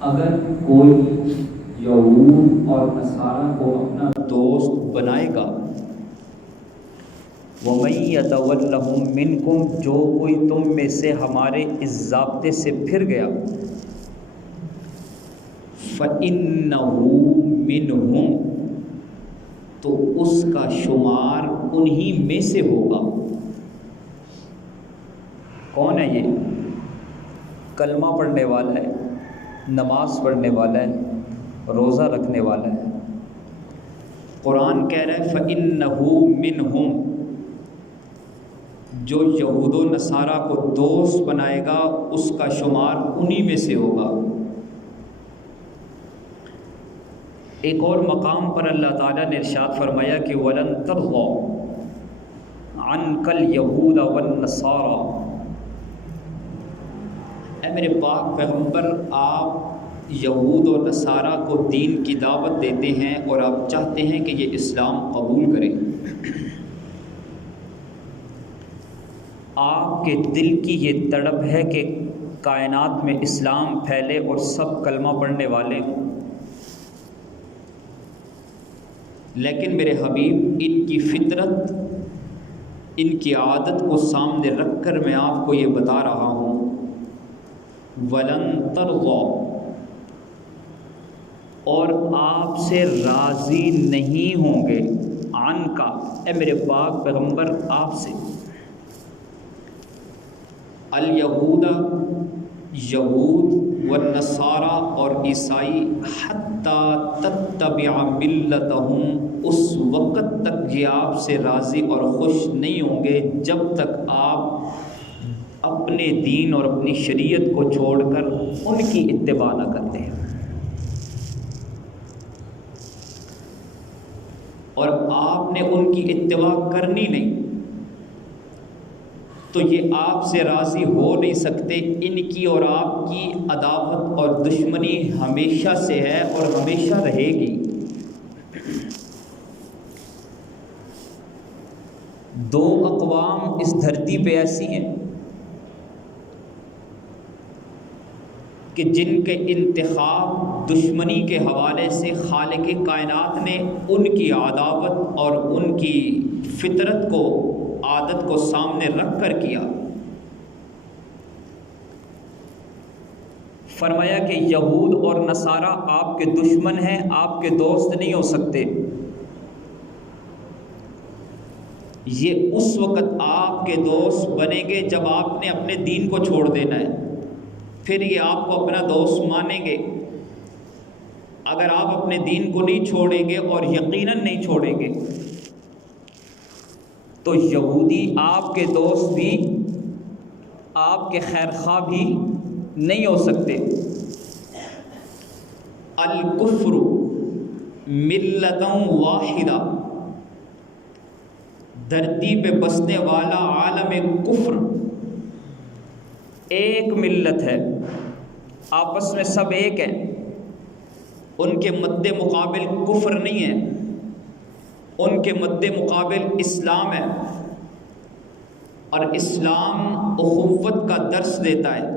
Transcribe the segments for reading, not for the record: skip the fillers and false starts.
اگر کوئی یہود اور نصارہ کو اپنا دوست بنائے گا، وَمَن يَتَوَلَّهُم مِّنكُم، جو کوئی تم میں سے ہمارے اس ضابطے سے پھر گیا، فَإِنَّهُ مِنْهُمْ، تو اس کا شمار انہی میں سے ہوگا۔ کون ہے یہ؟ کلمہ پڑھنے والا ہے، نماز پڑھنے والا ہے، روزہ رکھنے والا ہے۔ قرآن کہہ رہا ہے فَإِنَّهُ مِنْهُمْ، جو یہود و نصارہ کو دوست بنائے گا اس کا شمار انہی میں سے ہوگا۔ ایک اور مقام پر اللہ تعالیٰ نے ارشاد فرمایا کہ وَلَن تَرْضَىٰ عَنْكَ الْيَهُودَ وَالنَّصَارَىٰ، اے میرے پاک پیغمبر، آپ یہود و نصارہ کو دین کی دعوت دیتے ہیں اور آپ چاہتے ہیں کہ یہ اسلام قبول کریں۔ آپ کے دل کی یہ تڑپ ہے کہ کائنات میں اسلام پھیلے اور سب کلمہ پڑھنے والے ہوں، لیکن میرے حبیب، ان کی فطرت، ان کی عادت کو سامنے رکھ کر میں آپ کو یہ بتا رہا ہوں، وَلَن تَرْضَىٰ، اور آپ سے راضی نہیں ہوں گے، عَنْکَ، اے میرے پاک پیغمبر، آپ سے، الیہود، یہود، والنصارہ، اور عیسائی، حتیٰ تتبع ملتہم، اس وقت تک یہ آپ سے راضی اور خوش نہیں ہوں گے جب تک آپ اپنے دین اور اپنی شریعت کو چھوڑ کر ان کی اتباع نہ کرتے ہیں۔ اور آپ نے ان کی اتباع کرنی نہیں تو یہ آپ سے راضی ہو نہیں سکتے۔ ان کی اور آپ کی عداوت اور دشمنی ہمیشہ سے ہے اور ہمیشہ رہے گی۔ دو اقوام اس دھرتی پہ ایسی ہیں کہ جن کے انتخاب دشمنی کے حوالے سے خالق کائنات نے ان کی عداوت اور ان کی فطرت کو، عادت کو سامنے رکھ کر کیا۔ فرمایا کہ یہود اور نصارہ آپ کے دشمن ہیں، آپ کے دوست نہیں ہو سکتے۔ یہ اس وقت آپ کے دوست بنیں گے جب آپ نے اپنے دین کو چھوڑ دینا ہے، پھر یہ آپ کو اپنا دوست مانیں گے۔ اگر آپ اپنے دین کو نہیں چھوڑیں گے، اور یقیناً نہیں چھوڑیں گے، تو یہودی آپ کے دوست بھی، آپ کے خیر خواہ بھی نہیں ہو سکتے۔ الکفر ملۃ واحدہ، دھرتی پہ بسنے والا عالم کفر ایک ملت ہے، آپس میں سب ایک ہیں، ان کے مد مقابل کفر نہیں ہے، ان کے مد مقابل اسلام ہے، اور اسلام اخوت کا درس دیتا ہے،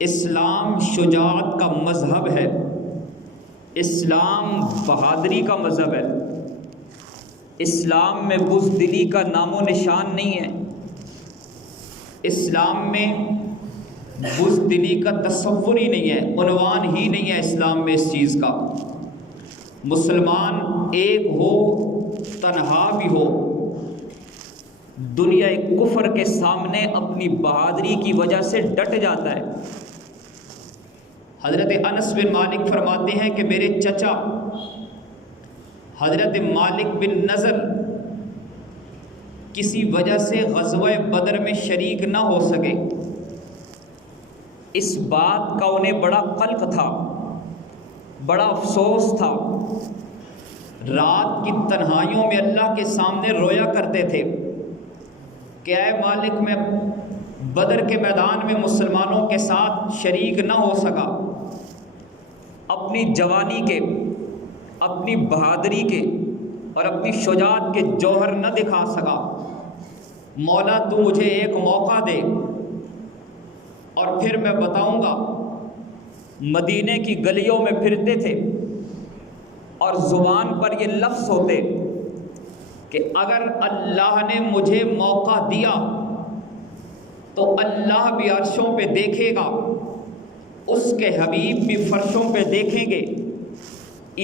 اسلام شجاعت کا مذہب ہے، اسلام بہادری کا مذہب ہے، اسلام میں بزدلی کا نام و نشان نہیں ہے، اسلام میں بزدلی کا تصور ہی نہیں ہے، عنوان ہی نہیں ہے اسلام میں اس چیز کا۔ مسلمان ایک ہو، تنہا بھی ہو، دنیا کفر کے سامنے اپنی بہادری کی وجہ سے ڈٹ جاتا ہے۔ حضرت انس بن مالک فرماتے ہیں کہ میرے چچا حضرت مالک بن نضر کسی وجہ سے غزوہ بدر میں شریک نہ ہو سکے، اس بات کا انہیں بڑا قلق تھا، بڑا افسوس تھا، رات کی تنہائیوں میں اللہ کے سامنے رویا کرتے تھے کہ اے مالک، میں بدر کے میدان میں مسلمانوں کے ساتھ شریک نہ ہو سکا، اپنی جوانی کے، اپنی بہادری کے اور اپنی شجاعت کے جوہر نہ دکھا سکا، مولا تو مجھے ایک موقع دے اور پھر میں بتاؤں گا مدینے کی گلیوں میں پھرتے تھے اور زبان پر یہ لفظ ہوتے کہ اگر اللہ نے مجھے موقع دیا تو اللہ بھی عرشوں پہ دیکھے گا، اس کے حبیب بھی فرشوں پہ دیکھیں گے،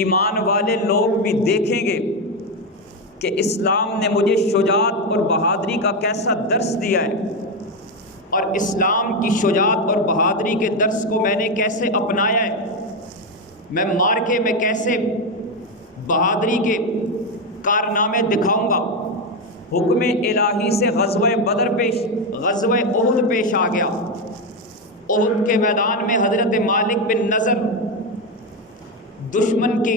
ایمان والے لوگ بھی دیکھیں گے کہ اسلام نے مجھے شجاعت اور بہادری کا کیسا درس دیا ہے، اور اسلام کی شجاعت اور بہادری کے درس کو میں نے کیسے اپنایا ہے، میں مارکے میں کیسے بہادری کے کارنامے دکھاؤں گا۔ حکم الہی سے غزوہ احد پیش آ گیا۔ احد کے میدان میں حضرت مالک بن نضر دشمن کی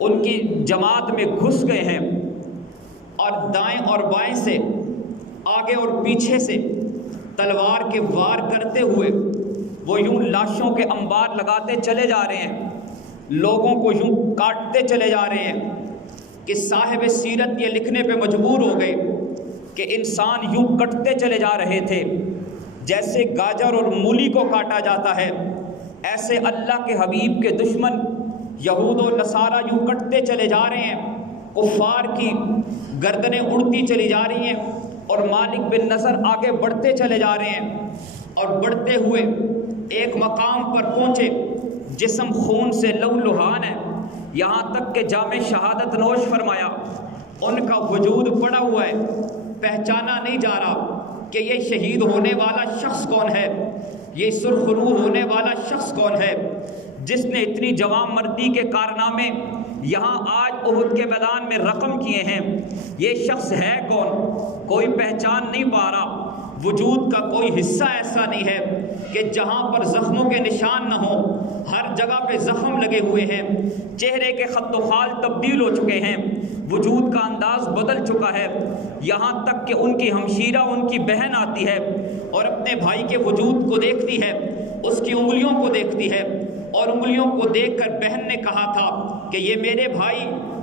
ان کی جماعت میں گھس گئے ہیں، اور دائیں اور بائیں سے، آگے اور پیچھے سے تلوار کے وار کرتے ہوئے وہ یوں لاشوں کے انبار لگاتے چلے جا رہے ہیں، لوگوں کو یوں کاٹتے چلے جا رہے ہیں کہ صاحب سیرت یہ لکھنے پہ مجبور ہو گئے کہ انسان یوں کٹتے چلے جا رہے تھے جیسے گاجر اور مولی کو کاٹا جاتا ہے، ایسے اللہ کے حبیب کے دشمن یہود و نصارہ یوں کٹتے چلے جا رہے ہیں، کفار کی گردنیں اڑتی چلی جا رہی ہیں، اور مالک بن نضر آگے بڑھتے چلے جا رہے ہیں، اور بڑھتے ہوئے ایک مقام پر پہنچے، جسم خون سے لہولہان ہے، یہاں تک کہ جام شہادت نوش فرمایا، ان کا وجود پڑا ہوا ہے، پہچانا نہیں جا رہا کہ یہ شہید ہونے والا شخص کون ہے، یہ سرخ روح ہونے والا شخص کون ہے جس نے اتنی جوان مردی کے کارنامے یہاں آج احد کے میدان میں رقم کیے ہیں، یہ شخص ہے کون؟ کوئی پہچان نہیں پا رہا۔ وجود کا کوئی حصہ ایسا نہیں ہے کہ جہاں پر زخموں کے نشان نہ ہوں، ہر جگہ پہ زخم لگے ہوئے ہیں، چہرے کے خط و خال تبدیل ہو چکے ہیں، وجود کا انداز بدل چکا ہے، یہاں تک کہ ان کی ہمشیرہ ان کی بہن آتی ہے اور اپنے بھائی کے وجود کو دیکھتی ہے، اس کی انگلیوں کو دیکھتی ہے، اور انگلیوں کو دیکھ کر بہن نے کہا تھا کہ یہ میرے بھائی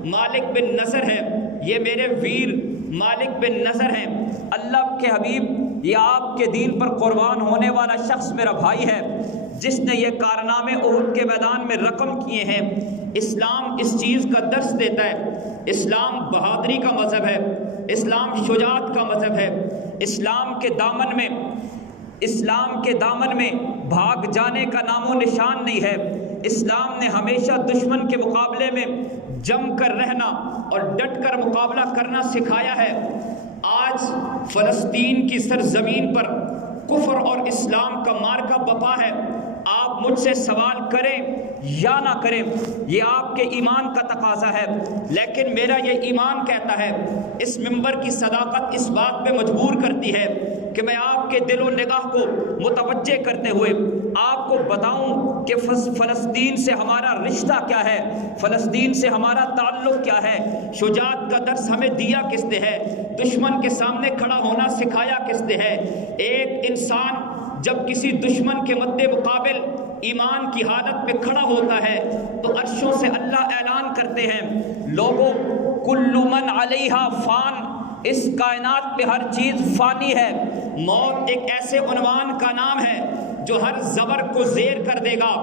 مالک بن نضر ہے، یہ میرے ویر مالک بن نضر ہیں، اللہ کے حبیب یہ آپ کے دین پر قربان ہونے والا شخص میرا بھائی ہے جس نے یہ کارنامے احد کے میدان میں رقم کیے ہیں۔ اسلام اس چیز کا درس دیتا ہے، اسلام بہادری کا مذہب ہے، اسلام شجاعت کا مذہب ہے، اسلام کے دامن میں بھاگ جانے کا نام و نشان نہیں ہے، اسلام نے ہمیشہ دشمن کے مقابلے میں جم کر رہنا اور ڈٹ کر مقابلہ کرنا سکھایا ہے۔ آج فلسطین کی سرزمین پر کفر اور اسلام کا مارکا بپا ہے، آپ مجھ سے سوال کریں یا نہ کریں یہ آپ کے ایمان کا تقاضا ہے، لیکن میرا یہ ایمان کہتا ہے، اس منبر کی صداقت اس بات پہ مجبور کرتی ہے کہ میں آپ کے دل و نگاہ کو متوجہ کرتے ہوئے آپ کو بتاؤں کہ فلسطین سے ہمارا رشتہ کیا ہے، فلسطین سے ہمارا تعلق کیا ہے، شجاعت کا درس ہمیں دیا کس نے ہے، دشمن کے سامنے کھڑا ہونا سکھایا کس نے ہے۔ ایک انسان جب کسی دشمن کے مد مقابل ایمان کی حالت میں کھڑا ہوتا ہے تو عرشوں سے اللہ اعلان کرتے ہیں، لوگوں کل من علیہا فان، اس کائنات پہ ہر چیز فانی ہے، موت ایک ایسے عنوان کا نام ہے جو ہر زبر کو زیر کر دے گا،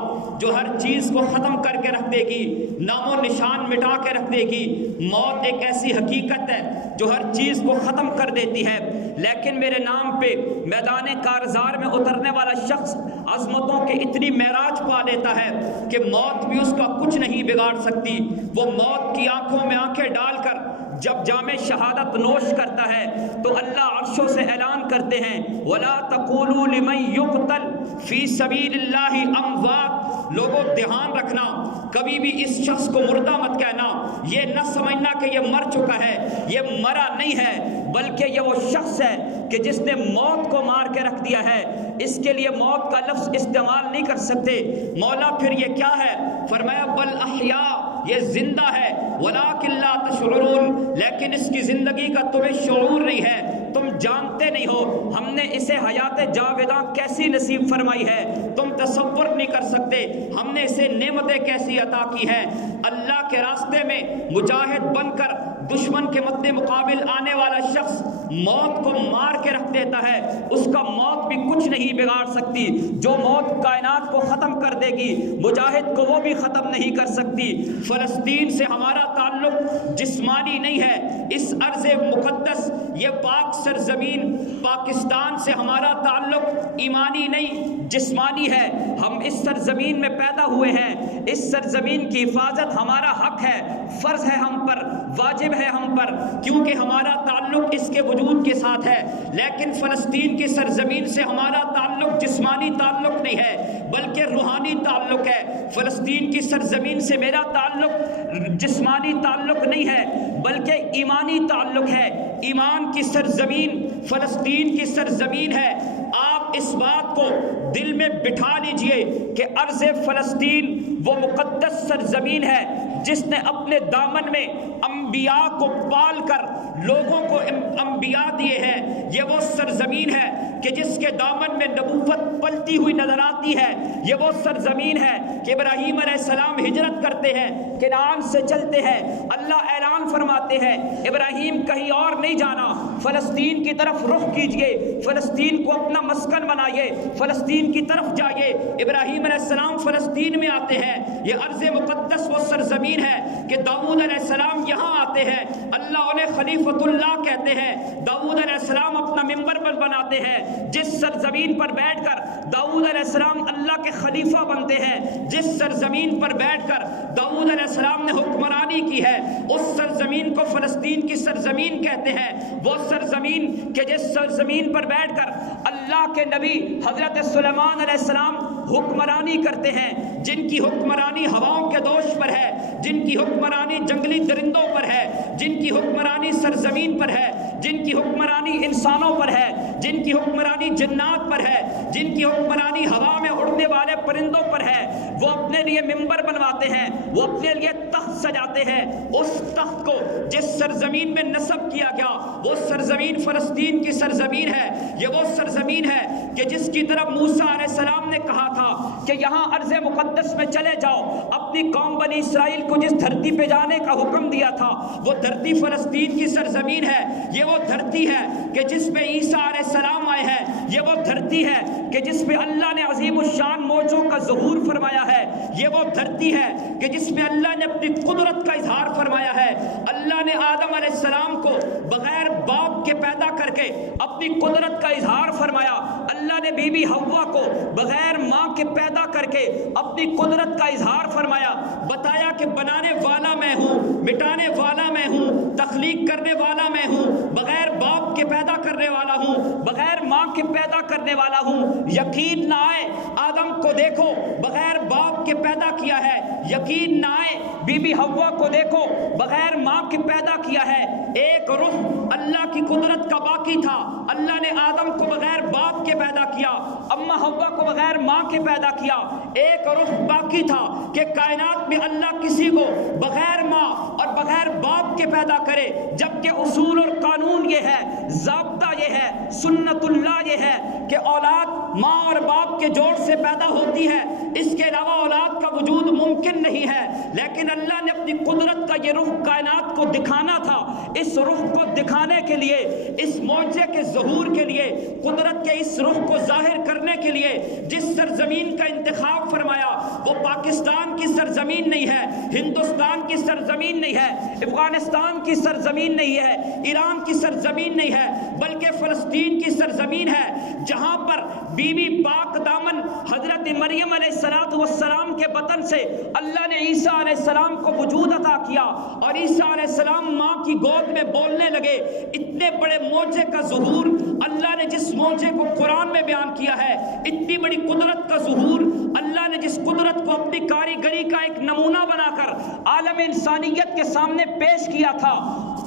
جو ہر چیز کو ختم کر کے رکھ دے گی، نام و نشان مٹا کے رکھ دے گی۔ موت ایک ایسی حقیقت ہے جو ہر چیز کو ختم کر دیتی ہے، لیکن میرے نام پہ میدان کارزار میں اترنے والا شخص عظمتوں کے اتنی معراج پا لیتا ہے کہ موت بھی اس کا کچھ نہیں بگاڑ سکتی۔ وہ موت کی آنکھوں میں آنکھیں ڈال کر جب جام شہادت نوش کرتا ہے تو اللہ عرشوں سے اعلان کرتے ہیں، وَلَا تَقُولُوا لِمَن يُقْتَلْ فِي سَبِيلِ اللَّهِ أَمْوَاتٌ، لوگوں دھیان رکھنا، کبھی بھی اس شخص کو مردہ مت کہنا، یہ نہ سمجھنا کہ یہ مر چکا ہے، یہ مرا نہیں ہے، بلکہ یہ وہ شخص ہے کہ جس نے موت کو مار کے رکھ دیا ہے، اس کے لیے موت کا لفظ استعمال نہیں کر سکتے۔ مولا پھر یہ کیا ہے؟ فرمایا بل احیاء، یہ زندہ ہے، ولیکن لا تشعرون، لیکن اس کی زندگی کا تمہیں شعور نہیں ہے، تم جانتے نہیں ہو، ہم نے اسے حیات جاوداں کیسی نصیب فرمائی ہے، تم تصور نہیں کر سکتے، ہم نے اسے نعمتیں کیسی عطا کی ہیں۔ اللہ کے راستے میں مجاہد بن کر دشمن کے مد مقابل آنے والا شخص موت کو مار کے رکھ دیتا ہے، اس کا موت بھی کچھ نہیں بگاڑ سکتی۔ جو موت کائنات کو ختم کر دے گی، مجاہد کو وہ بھی ختم نہیں کر سکتی۔ فلسطین سے ہمارا تعلق جسمانی نہیں ہے، اس ارض مقدس، یہ پاک سرزمین پاکستان سے ہمارا تعلق ایمانی نہیں جسمانی ہے۔ ہم اس سرزمین میں پیدا ہوئے ہیں، اس سرزمین کی حفاظت ہمارا حق ہے، فرض ہے ہم پر، واجب ہے ہم پر، کیونکہ ہمارا تعلق اس کے وجود کے ساتھ ہے۔ لیکن فلسطین کی سرزمین سے ہمارا تعلق جسمانی تعلق نہیں ہے بلکہ روحانی تعلق ہے۔ فلسطین کی سرزمین سے میرا تعلق جسمانی تعلق نہیں ہے بلکہ ایمانی تعلق ہے۔ ایمان کی سرزمین فلسطین کی سرزمین ہے۔ آپ اس بات کو دل میں بٹھا لیجئے کہ ارض فلسطین وہ مقدس سرزمین ہے جس نے اپنے دامن میں انبیاء کو پال کر لوگوں کو انبیاء دیے ہیں۔ یہ وہ سرزمین ہے کہ جس کے دامن میں نبوت پلتی ہوئی نظر آتی ہے۔ یہ وہ سرزمین ہے کہ ابراہیم علیہ السلام ہجرت کرتے ہیں، کنعان سے چلتے ہیں، اللہ اعلان فرماتے ہیں ابراہیم کہیں اور نہیں جانا، فلسطین کی طرف رخ کیجئے، فلسطین کو اپنا مسکن بنائیے، فلسطین کی طرف جائیے۔ ابراہیم علیہ السلام فلسطین میں آتے ہیں۔ یہ ارض مقدس وہ سرزمین ہے کہ داؤد علیہ السلام یہاں آتے ہیں، اللہ انہیں خلیفۃ اللہ کہتے ہیں۔ داؤد علیہ السلام اپنا منبر پر بناتے ہیں، جس سرزمین پر بیٹھ کر داؤد علیہ السلام اللہ کے خلیفہ بنتے ہیں، جس سرزمین پر بیٹھ کر داؤد علیہ السلام نے حکمرانی کی ہے، اس سرزمین کو فلسطین کی سرزمین کہتے ہیں۔ وہ سرزمین کہ جس سرزمین پر بیٹھ کر اللہ کے نبی حضرت سلیمان علیہ السلام حکمرانی کرتے ہیں، جن کی حکمرانی ہواؤں کے دوش پر ہے، جن کی حکمرانی جنگلی درندوں پر ہے، جن کی حکمرانی سرزمین پر ہے، جن کی حکمرانی انسانوں پر ہے، جن کی حکمرانی جنات پر ہے، جن کی حکمرانی ہوا میں اڑنے والے پرندوں پر ہے۔ وہ اپنے لیے منبر بنواتے ہیں، وہ اپنے لیے تخت سجاتے ہیں۔ اس تخت کو جس سرزمین میں نصب کیا گیا وہ سرزمین فلسطین کی سرزمین ہے۔ یہ وہ سرزمین ہے کہ جس کی طرف موسیٰ علیہ السلام نے کہا تھا کہ یہاں ارض مقدس میں چلے جاؤ، اپنی قوم بنی اسرائیل کو جس دھرتی پہ جانے کا حکم دیا تھا وہ دھرتی فلسطین کی سرزمین ہے۔ یہ وہ دھرتی ہے کہ جس پہ عیسیٰ علیہ السلام آئے ہیں، یہ وہ دھرتی ہے کہ جس پہ اللہ نے عظیم الشان موجوں کا ظہور فرمایا ہے، یہ وہ دھرتی ہے کہ جس میں اللہ نے اپنی قدرت کا اظہار فرمایا ہے۔ اللہ نے آدم علیہ السلام کو بغیر باپ کے پیدا کر کے اپنی قدرت کا اظہار فرمایا۔ اللہ نے بی بی حوا کو بغیر ماں کے پیدا کر کے اپنی قدرت کا اظہار فرمایا، بتایا کہ بنانے والا میں ہوں، مٹانے والا میں ہوں، تخلیق کرنے والا میں ہوں، بغیر باپ کے پیدا کرنے والا ہوں، بغیر ماں کے پیدا کرنے والا ہوں۔ یقین نہ آئے آدم کو دیکھو بغیر باپ کے پیدا کیا ہے، یقین نہ آئے بی بی حوا کو دیکھو بغیر ماں کے پیدا کیا ہے۔ ایک رخ اللہ کی قدرت کا باقی تھا، اللہ نے آدم کو بغیر باپ کے پیدا کیا، اما حوا کو بغیر ماں کے پیدا کیا۔ ایک رخ باقی تھا کہ کائنات میں اللہ کسی کو بغیر ماں اور بغیر باپ کے پیدا کرے، جبکہ اصول اور قانون یہ ہے، ضابطہ یہ ہے، سنت اللہ یہ ہے کہ اولاد ماں اور باپ کے جوڑ سے پیدا ہوتی ہے، اس کے علاوہ اولاد کا وجود ممکن نہیں ہے۔ لیکن اللہ نے اپنی قدرت کا یہ رخ کائنات کو دکھانا تھا، اس رخ کو دکھانے کے لیے، اس معجزے کے ظہور کے لیے، قدرت کے اس رخ کو ظاہر کرنے کے لیے جس سرزمین کا انتخاب فرمایا وہ پاکستان کی سرزمین نہیں ہے، ہندوستان کی سرزمین نہیں ہے، افغانستان کی سرزمین نہیں ہے، ایران کی سرزمین نہیں ہے، بلکہ فلسطین کی سرزمین ہے، جہاں پر بی بی پاک دامن حضرت مریم علیہ السلام کے بطن سے اللہ نے عیسیٰ علیہ السلام کو وجود عطا کیا، اور عیسیٰ علیہ السلام ماں کی گود میں بولنے لگے۔ اتنے بڑے معجزے کا ظہور اللہ نے جس معجزے کو قرآن میں بیان کیا ہے، اتنی بڑی قدرت کا ظہور اللہ نے جس قدرت کو اپنی کاریگری کا ایک نمونہ بنا کر عالم انسانیت کے سامنے پیش کیا تھا،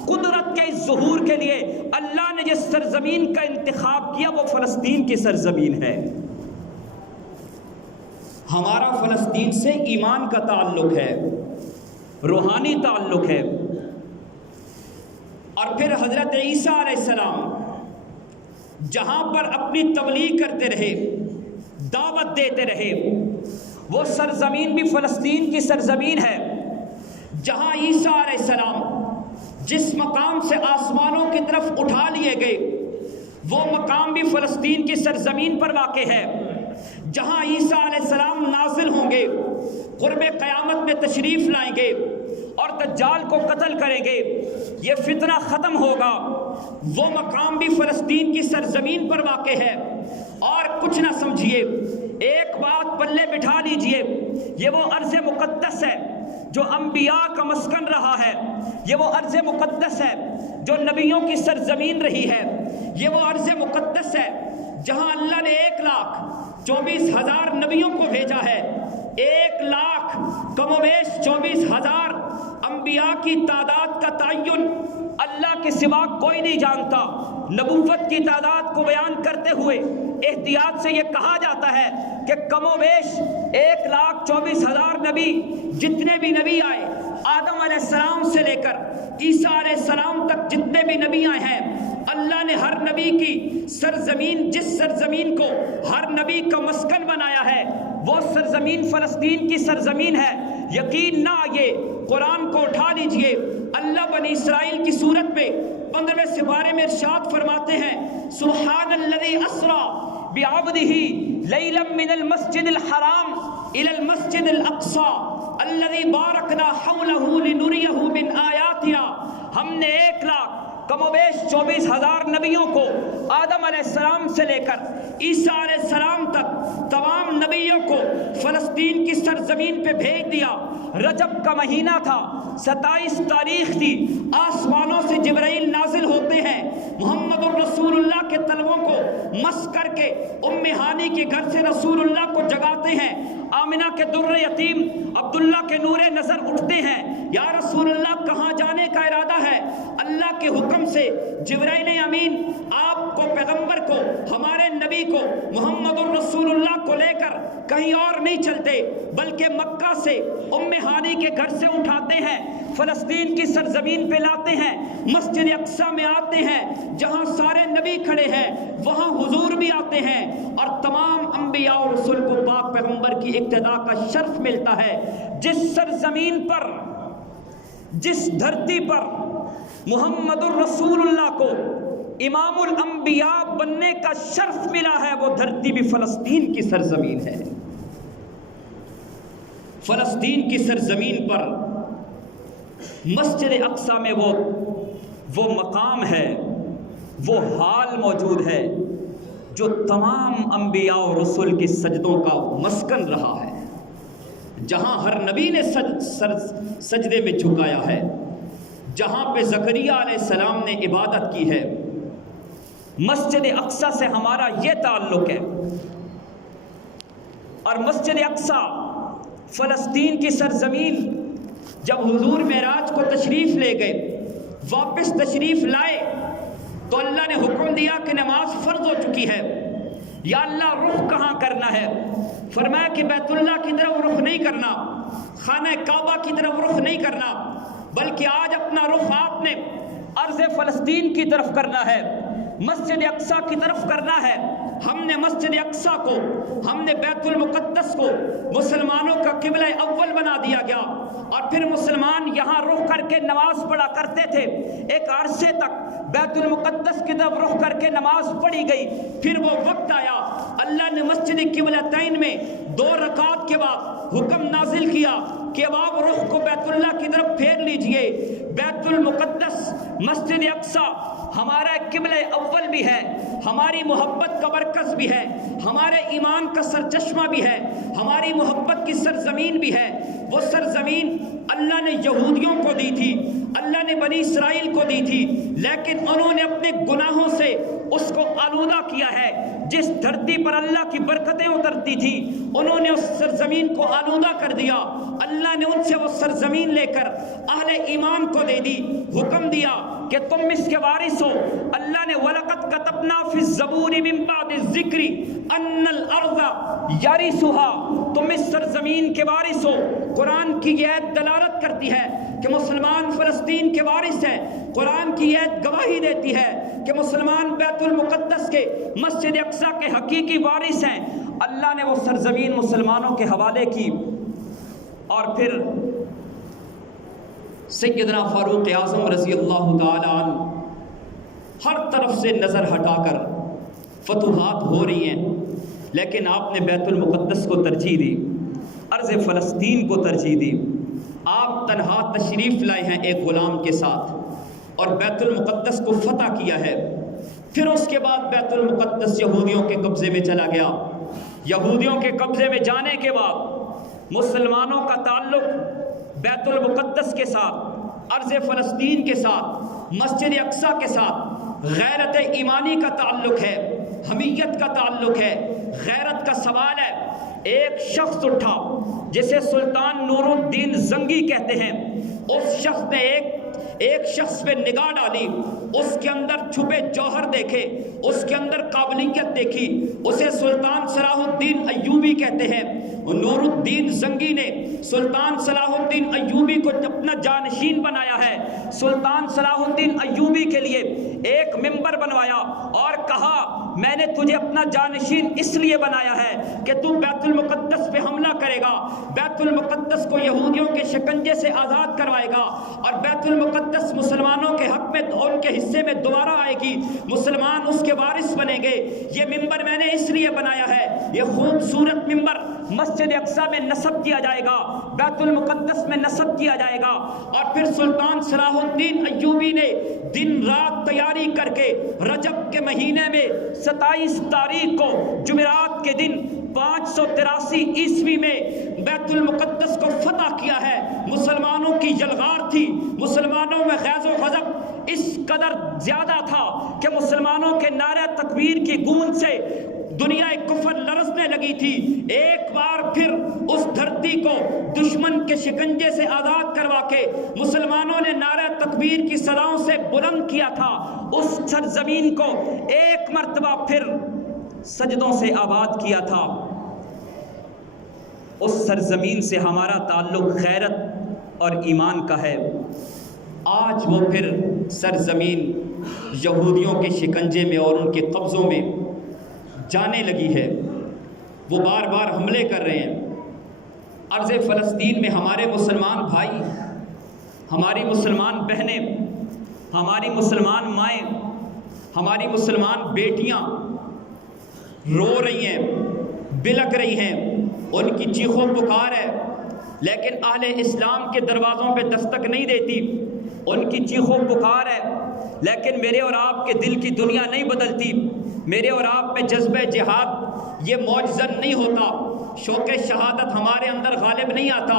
قدرت کے اس ظہور کے لیے اللہ نے جس سرزمین کا انتخاب کیا وہ فلسطین کی سرزمین ہے۔ ہمارا فلسطین سے ایمان کا تعلق ہے، روحانی تعلق ہے۔ اور پھر حضرت عیسیٰ علیہ السلام جہاں پر اپنی تبلیغ کرتے رہے، دعوت دیتے رہے، وہ سرزمین بھی فلسطین کی سرزمین ہے، جہاں عیسیٰ علیہ السلام جس مقام سے آسمانوں کی طرف اٹھا لیے گئے وہ مقام بھی فلسطین کی سرزمین پر واقع ہے، جہاں عیسیٰ علیہ السلام نازل ہوں گے، قرب قیامت میں تشریف لائیں گے اور دجال کو قتل کریں گے، یہ فتنہ ختم ہوگا، وہ مقام بھی فلسطین کی سرزمین پر واقع ہے۔ اور کچھ نہ سمجھیے، ایک بات پلے بٹھا لیجئے، یہ وہ ارض مقدس ہے جو انبیاء کا مسکن رہا ہے، یہ وہ ارض مقدس ہے جو نبیوں کی سرزمین رہی ہے، یہ وہ ارض مقدس ہے جہاں اللہ نے 1,24,000 نبیوں کو بھیجا ہے۔ 1,00,000 کم و بیش 24,000 انبیاء کی تعداد کا تعین اللہ کے سوا کوئی نہیں جانتا۔ نبوت کی تعداد کو بیان کرتے ہوئے احتیاط سے یہ کہا جاتا ہے کہ کم و بیش 1,24,000 نبی، جتنے بھی نبی آئے آدم علیہ السلام سے لے کر عیسیٰ علیہ السلام تک جتنے بھی نبی آئے ہیں، اللہ نے ہر نبی کی سرزمین، جس سرزمین کو ہر نبی کا مسکن بنایا ہے وہ سرزمین فلسطین کی سرزمین ہے۔ یقین نہ آئے، قرآن کو اٹھا لیجئے، اللہ بنی اسرائیل کی صورت میں 15ویں سپارے میں ارشاد فرماتے ہیں، سبحان الذی اسری بعبدہ لیلا من المسجد الحرام الی المسجد الاقصی الذی بارکنا حولہ لنریہ من آیاتنا۔ ہم نے 1,00,000 کم و بیش 24,000 نبیوں کو آدم علیہ السلام سے لے کر عیسیٰ علیہ السلام تک تمام نبیوں کو فلسطین کی سرزمین پہ بھیج دیا۔ رجب کا مہینہ تھا، 27 تاریخ تھی، آسمانوں سے جبرائیل نازل ہوتے ہیں، محمد الرسول اللہ کے طلبوں کو مس کر کے ام ہانی کے گھر سے رسول اللہ کو جگاتے ہیں، آمنہ کے در یتیم عبداللہ کے نور نظر اٹھتے ہیں، یا رسول اللہ کہاں جانے کا ارادہ ہے؟ اللہ کے حکم سے جبرائیل امین آپ کو، پیغمبر کو، ہمارے نبی کو، محمد الرسول اللہ کو لے کر کہیں اور نہیں چلتے بلکہ مکہ سے ام ہانی کے گھر سے اٹھاتے ہیں، فلسطین کی سرزمین پہ لاتے ہیں، مسجد اقصی میں آتے ہیں جہاں سارے نبی کھڑے ہیں، وہاں حضور بھی آتے ہیں اور تمام انبیاء اور رسول کو پاک پیغمبر کی اقتداء کا شرف ملتا ہے۔ جس سرزمین پر، جس دھرتی پر محمد الرسول اللہ کو امام الانبیاء بننے کا شرف ملا ہے، وہ دھرتی بھی فلسطین کی سرزمین ہے۔ فلسطین کی سرزمین پر مسجد اقصی میں وہ مقام ہے، وہ حال موجود ہے جو تمام انبیاء اور رسول کی سجدوں کا مسکن رہا ہے، جہاں ہر نبی نے سجدے میں جھکایا ہے، جہاں پہ زکریا علیہ السلام نے عبادت کی ہے۔ مسجد اقصی سے ہمارا یہ تعلق ہے، اور مسجد اقصی فلسطین کی سرزمین جب حضور معراج کو تشریف لے گئے، واپس تشریف لائے تو اللہ نے حکم دیا کہ نماز فرض ہو چکی ہے، یا اللہ رخ کہاں کرنا ہے؟ فرمایا کہ بیت اللہ کی طرف رخ نہیں کرنا، خانہ کعبہ کی طرف رخ نہیں کرنا، بلکہ آج اپنا رخ آپ نے ارض فلسطین کی طرف کرنا ہے، مسجد اقصی کی طرف کرنا ہے۔ ہم نے مسجد اقصی کو، ہم نے بیت المقدس کو مسلمانوں کا قبلہ اول بنا دیا گیا، اور پھر مسلمان یہاں رخ کر کے نماز پڑھا کرتے تھے۔ ایک عرصے تک بیت المقدس کی طرف رخ کر کے نماز پڑھی گئی، پھر وہ وقت آیا اللہ نے مسجد قبلتین میں 2 رکعت کے بعد حکم نازل کیا کہ اب آپ رخ کو بیت اللہ کی طرف پھیر لیجئے۔ بیت المقدس، مسجد اقصی ہمارا قبلہ اول بھی ہے، ہماری محبت کا مرکز بھی ہے، ہمارے ایمان کا سرچشمہ بھی ہے، ہماری محبت کی سرزمین بھی ہے۔ وہ سرزمین اللہ نے یہودیوں کو دی تھی، اللہ نے بنی اسرائیل کو دی تھی، لیکن انہوں نے اپنے گناہوں سے اس کو آلودہ کیا ہے۔ جس دھرتی پر اللہ کی برکتیں اترتی تھی انہوں نے اس سرزمین کو آلودہ کر دیا۔ اللہ نے ان سے وہ سرزمین لے کر اہل ایمان کو دے دی، حکم دیا کہ تم اس کے وارث ہو۔ اللہ نے وَلَقَدْ كَتَبْنَا فِي الزَّبُورِ مِن بَعْدِ الذِّكْرِ أَنَّ الْأَرْضَ يَرِثُهَا، تم اس سرزمین کے وارث ہو۔ قرآن کی یہ آیت دلالت کرتی ہے کہ مسلمان فلسطین کے وارث ہیں۔ قرآن کی یہ آیت گواہی دیتی ہے کہ مسلمان بیت المقدس کے، مسجد اقصی کے حقیقی وارث ہیں۔ اللہ نے وہ سرزمین مسلمانوں کے حوالے کی، اور پھر سیدنا فاروق اعظم رضی اللہ تعالیٰ عنہ ہر طرف سے نظر ہٹا کر فتوحات ہو رہی ہیں، لیکن آپ نے بیت المقدس کو ترجیح دی، ارض فلسطین کو ترجیح دی۔ آپ تنہا تشریف لائے ہیں ایک غلام کے ساتھ اور بیت المقدس کو فتح کیا ہے۔ پھر اس کے بعد بیت المقدس یہودیوں کے قبضے میں چلا گیا۔ یہودیوں کے قبضے میں جانے کے بعد مسلمانوں کا تعلق بیت المقدس کے ساتھ، ارض فلسطین کے ساتھ، مسجد اقصیٰ کے ساتھ غیرت ایمانی کا تعلق ہے، حمیت کا تعلق ہے، غیرت کا سوال ہے۔ ایک شخص اٹھا جسے سلطان نور الدین زنگی کہتے ہیں، اس شخص نے ایک شخص پہ نگاہ ڈالی، اس کے اندر چھپے جوہر دیکھے، اس کے اندر قابلیت دیکھی، اسے سلطان صلاح الدین ایوبی کہتے ہیں۔ نور الدین زنگی نے سلطان صلاح الدین ایوبی کو اپنا جانشین بنایا ہے۔ سلطان صلاح الدین ایوبی کے لیے ایک منبر بنوایا اور کہا میں نے تجھے اپنا جانشین اس لیے بنایا ہے کہ تو بیت المقدس پہ حملہ کرے گا، بیت المقدس کو یہودیوں کے شکنجے سے آزاد کروائے گا اور بیت المقدس مسلمانوں کے حق میں ان کے حصے میں دوبارہ آئے گی، مسلمان اس کے وارث بنیں گے۔ یہ منبر میں نے اس لیے بنایا ہے، یہ خوبصورت منبر مسجد اقصیٰ میں نصب کیا جائے گا، بیت المقدس میں نصب کیا جائے گا۔ اور پھر سلطان صلاح الدین ایوبی نے دن رات تیاری کر کے رجب کے مہینے میں 27 تاریخ کو جمعرات کے دن 583 عیسوی میں بیت المقدس کو فتح کیا ہے۔ مسلمانوں کی یلغار تھی، مسلمانوں میں غیظ و غضب اس قدر زیادہ تھا کہ مسلمانوں کے نعرہ تکبیر کی گونج سے دنیا کفر لرزنے لگی تھی۔ ایک بار پھر اس دھرتی کو دشمن کے شکنجے سے آزاد کروا کے مسلمانوں نے نعرہ تکبیر کی صداؤں سے بلند کیا تھا۔ اس سرزمین کو ایک مرتبہ پھر سجدوں سے آباد کیا تھا۔ اس سرزمین سے ہمارا تعلق غیرت اور ایمان کا ہے۔ آج وہ پھر سرزمین یہودیوں کے شکنجے میں اور ان کے قبضوں میں جانے لگی ہے، وہ بار بار حملے کر رہے ہیں۔ ارض فلسطین میں ہمارے مسلمان بھائی، ہماری مسلمان بہنیں، ہماری مسلمان مائیں، ہماری مسلمان بیٹیاں رو رہی ہیں، بلک رہی ہیں، ان کی چیخ و پکار ہے، لیکن اہل اسلام کے دروازوں پہ دستک نہیں دیتی۔ ان کی چیخ و پکار ہے، لیکن میرے اور آپ کے دل کی دنیا نہیں بدلتی۔ میرے اور آپ میں جذبہ جہاد یہ معجزہ نہیں ہوتا، شوق شہادت ہمارے اندر غالب نہیں آتا۔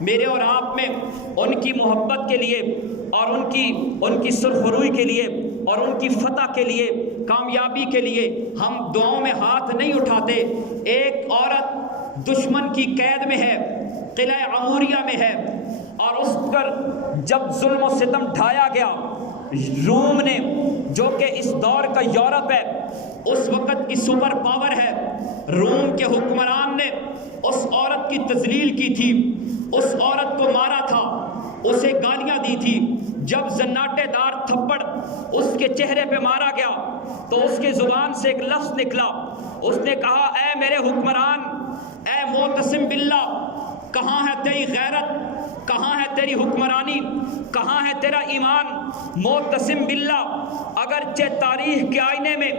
میرے اور آپ میں ان کی محبت کے لیے اور ان کی سرخروئی کے لیے اور ان کی فتح کے لیے، کامیابی کے لیے ہم دعاؤں میں ہاتھ نہیں اٹھاتے۔ ایک عورت دشمن کی قید میں ہے، قلعہ عموریہ میں ہے، اور اس پر جب ظلم و ستم ڈھایا گیا، روم نے جو کہ اس دور کا یورپ ہے، اس وقت کی سپر پاور ہے، روم کے حکمران نے اس عورت کی تذلیل کی تھی، اس عورت کو مارا تھا، اسے گالیاں دی تھی۔ جب زناٹے دار تھپڑ اس کے چہرے پہ مارا گیا تو اس کے زبان سے ایک لفظ نکلا، اس نے کہا اے میرے حکمران، اے معتصم باللہ، کہاں ہے تیری غیرت، کہاں ہے تیری حکمرانی، کہاں ہے تیرا ایمان؟ معتصم باللہ، اگرچہ تاریخ کے آئینے میں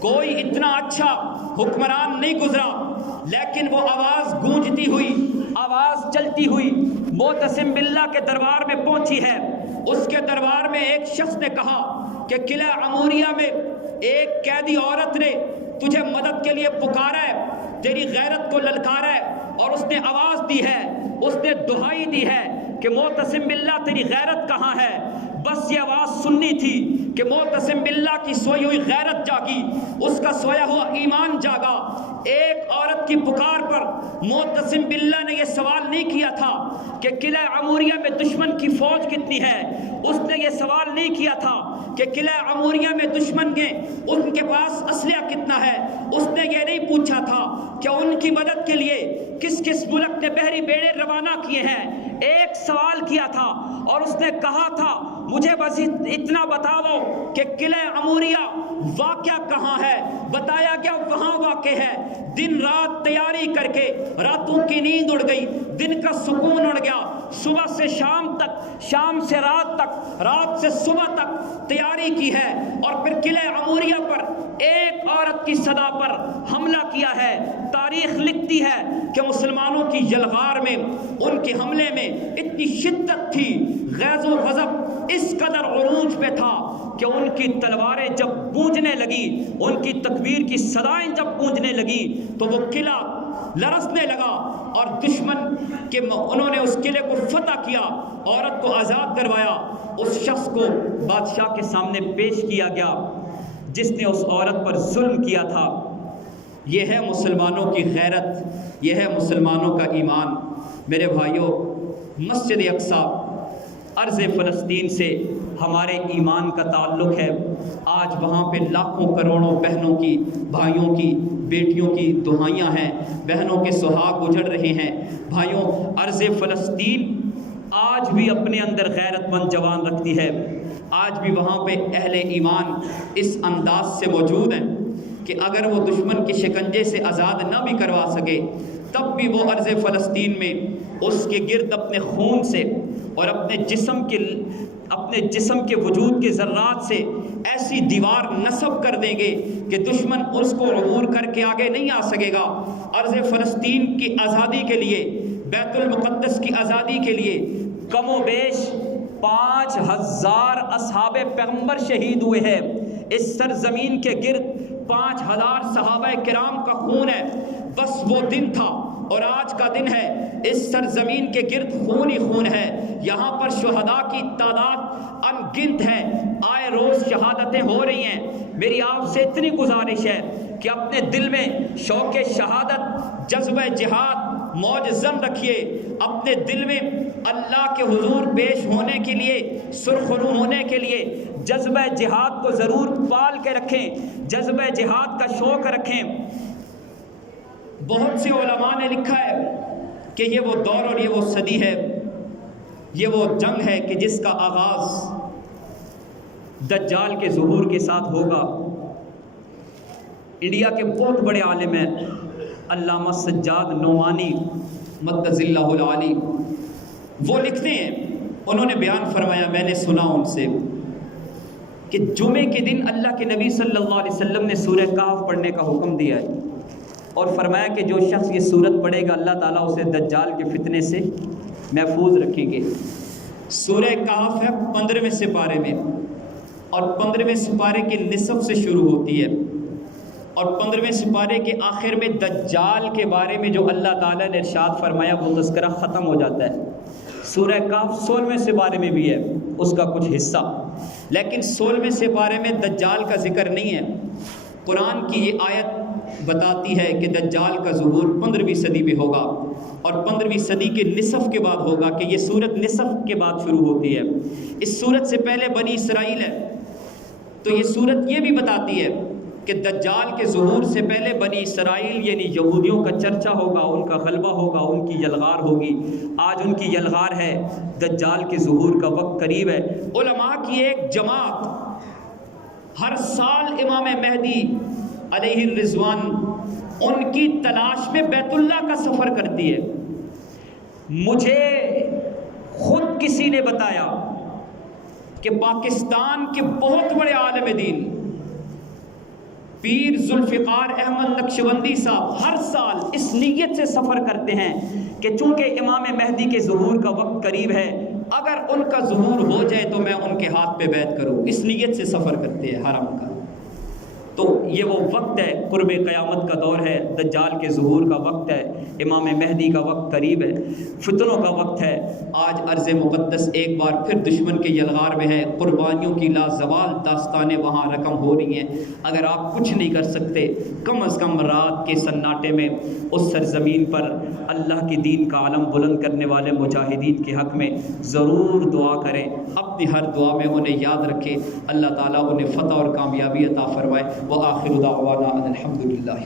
کوئی اتنا اچھا حکمران نہیں گزرا، لیکن وہ آواز گونجتی ہوئی، آواز چلتی ہوئی معتصم باللہ کے دربار میں پہنچی ہے۔ اس کے دربار میں ایک شخص نے کہا کہ قلعہ عموریہ میں ایک قیدی عورت نے تجھے مدد کے لیے پکارا ہے، تیری غیرت کو للکارا ہے، اور اس نے آواز دی ہے، اس نے دہائی دی ہے کہ معتصم باللہ تیری غیرت کہاں ہے؟ بس یہ آواز سننی تھی کہ معتصم باللہ کی سوئی ہوئی غیرت جاگی، اس کا سویا ہوا ایمان جاگا۔ ایک عورت کی پکار پر معتصم باللہ نے یہ سوال نہیں کیا تھا کہ قلعہ عموریہ میں دشمن کی فوج کتنی ہے، اس نے یہ سوال نہیں کیا تھا کہ قلعہ عموریہ میں دشمن کے ان کے پاس اسلحہ کتنا ہے، اس نے یہ نہیں پوچھا تھا کہ ان کی مدد کے لیے کس کس ملک نے بحری بیڑے روانہ کیے ہیں۔ ایک سوال کیا تھا اور اس نے کہا تھا مجھے بس اتنا بتاؤ کہ قلعہ عموریہ واقعہ کہاں ہے؟ بتایا گیا وہاں واقع ہے۔ دن رات تیاری کر کے راتوں کی نیند اڑ گئی، دن کا سکون اڑ گیا، صبح سے شام تک، شام سے رات تک، رات سے صبح تک تیاری کی ہے، اور پھر قلعہ عموریہ پر ایک عورت کی صدا پر حملہ کیا ہے۔ تاریخ لکھتی ہے کہ مسلمانوں کی یلغار میں، ان کے حملے میں اتنی شدت تھی، غیظ و غضب اس قدر عروج پہ تھا کہ ان کی تلواریں جب گونجنے لگی، ان کی تکبیر کی صدائیں جب گونجنے لگی تو وہ قلعہ لرزنے لگا، اور دشمن کے انہوں نے اس قلعے کو فتح کیا، عورت کو آزاد کروایا۔ اس شخص کو بادشاہ کے سامنے پیش کیا گیا جس نے اس عورت پر ظلم کیا تھا۔ یہ ہے مسلمانوں کی غیرت، یہ ہے مسلمانوں کا ایمان۔ میرے بھائیوں، مسجد اقصیٰ ارض فلسطین سے ہمارے ایمان کا تعلق ہے۔ آج وہاں پہ لاکھوں کروڑوں بہنوں کی، بھائیوں کی، بیٹیوں کی دہائیاں ہیں، بہنوں کے سہاگ اجڑ رہے ہیں۔ بھائیوں، ارض فلسطین آج بھی اپنے اندر غیرت مند جوان رکھتی ہے۔ آج بھی وہاں پہ اہل ایمان اس انداز سے موجود ہیں کہ اگر وہ دشمن کے شکنجے سے آزاد نہ بھی کروا سکے، تب بھی وہ ارض فلسطین میں اس کے گرد اپنے خون سے اور اپنے جسم کے وجود کے ذرات سے ایسی دیوار نصب کر دیں گے کہ دشمن اس کو عبور کر کے آگے نہیں آ سکے گا۔ ارض فلسطین کی آزادی کے لیے، بیت المقدس کی آزادی کے لیے کم و بیش 5000 اصحاب پیغمبر شہید ہوئے ہیں۔ اس سرزمین کے گرد 5000 صحابہ کرام کا خون ہے۔ بس وہ دن تھا اور آج کا دن ہے، اس سرزمین کے گرد خون ہی خون ہے۔ یہاں پر شہداء کی تعداد ان گنت ہے، آئے روز شہادتیں ہو رہی ہیں۔ میری آپ سے اتنی گزارش ہے کہ اپنے دل میں شوق شہادت، جذبہ جہاد موج زن رکھیے، اپنے دل میں اللہ کے حضور پیش ہونے کے لیے، سرخرو ہونے کے لیے جذبہ جہاد کو ضرور پال کے رکھیں، جذبہ جہاد کا شوق رکھیں۔ بہت سے علماء نے لکھا ہے کہ یہ وہ دور اور یہ وہ صدی ہے، یہ وہ جنگ ہے کہ جس کا آغاز دجال کے ظہور کے ساتھ ہوگا۔ انڈیا کے بہت بڑے عالم ہیں علامہ سجاد نعمانی مدظ اللہ العالی، وہ لکھتے ہیں، انہوں نے بیان فرمایا، میں نے سنا ان سے کہ جمعے کے دن اللہ کے نبی صلی اللہ علیہ وسلم نے سورہ کہف پڑھنے کا حکم دیا ہے، اور فرمایا کہ جو شخص یہ سورت پڑھے گا اللہ تعالیٰ اسے دجال کے فتنے سے محفوظ رکھیں گے۔ سورہ کہف ہے 15ویں سپارے میں، اور 15ویں سپارے کے نصف سے شروع ہوتی ہے، اور 15ویں سپارے کے آخر میں دجال کے بارے میں جو اللہ تعالیٰ نے ارشاد فرمایا وہ تذکرہ ختم ہو جاتا ہے۔ سورہ کہف 16ویں سپارے میں بھی ہے اس کا کچھ حصہ، لیکن 16ویں سپارے میں دجال کا ذکر نہیں ہے۔ قرآن کی یہ آیت بتاتی ہے کہ دجال کا ظہور 15ویں صدی میں ہوگا، اور 15ویں صدی کے نصف کے بعد ہوگا، کہ یہ سورت نصف کے بعد شروع ہوتی ہے۔ اس سورت سے پہلے بنی اسرائیل ہے، تو یہ سورت یہ بھی بتاتی ہے کہ دجال کے ظہور سے پہلے بنی اسرائیل یعنی یہودیوں کا چرچا ہوگا، ان کا غلبہ ہوگا، ان کی یلغار ہوگی۔ آج ان کی یلغار ہے، دجال کے ظہور کا وقت قریب ہے۔ علماء کی ایک جماعت ہر سال امام مہدی علیہ الرضوان ان کی تلاش میں بیت اللہ کا سفر کرتی ہے۔ مجھے خود کسی نے بتایا کہ پاکستان کے بہت بڑے عالم دین پیر ذوالفقار احمد نقشبندی صاحب ہر سال اس نیت سے سفر کرتے ہیں کہ چونکہ امام مہدی کے ظہور کا وقت قریب ہے، اگر ان کا ظہور ہو جائے تو میں ان کے ہاتھ پہ بیعت کروں، اس نیت سے سفر کرتے ہیں حرم کا۔ تو یہ وہ وقت ہے، قرب قیامت کا دور ہے، دجال کے ظہور کا وقت ہے، امام مہدی کا وقت قریب ہے، فتنوں کا وقت ہے۔ آج ارض مقدس ایک بار پھر دشمن کے یلغار میں ہے، قربانیوں کی لازوال داستانیں وہاں رقم ہو رہی ہیں۔ اگر آپ کچھ نہیں کر سکتے، کم از کم رات کے سناٹے میں اس سرزمین پر اللہ کے دین کا علم بلند کرنے والے مجاہدین کے حق میں ضرور دعا کریں، اپنی ہر دعا میں انہیں یاد رکھیں، اللہ تعالیٰ انہیں فتح اور کامیابی عطا فرمائے۔ وآخر دعوانا ان الحمد للہ۔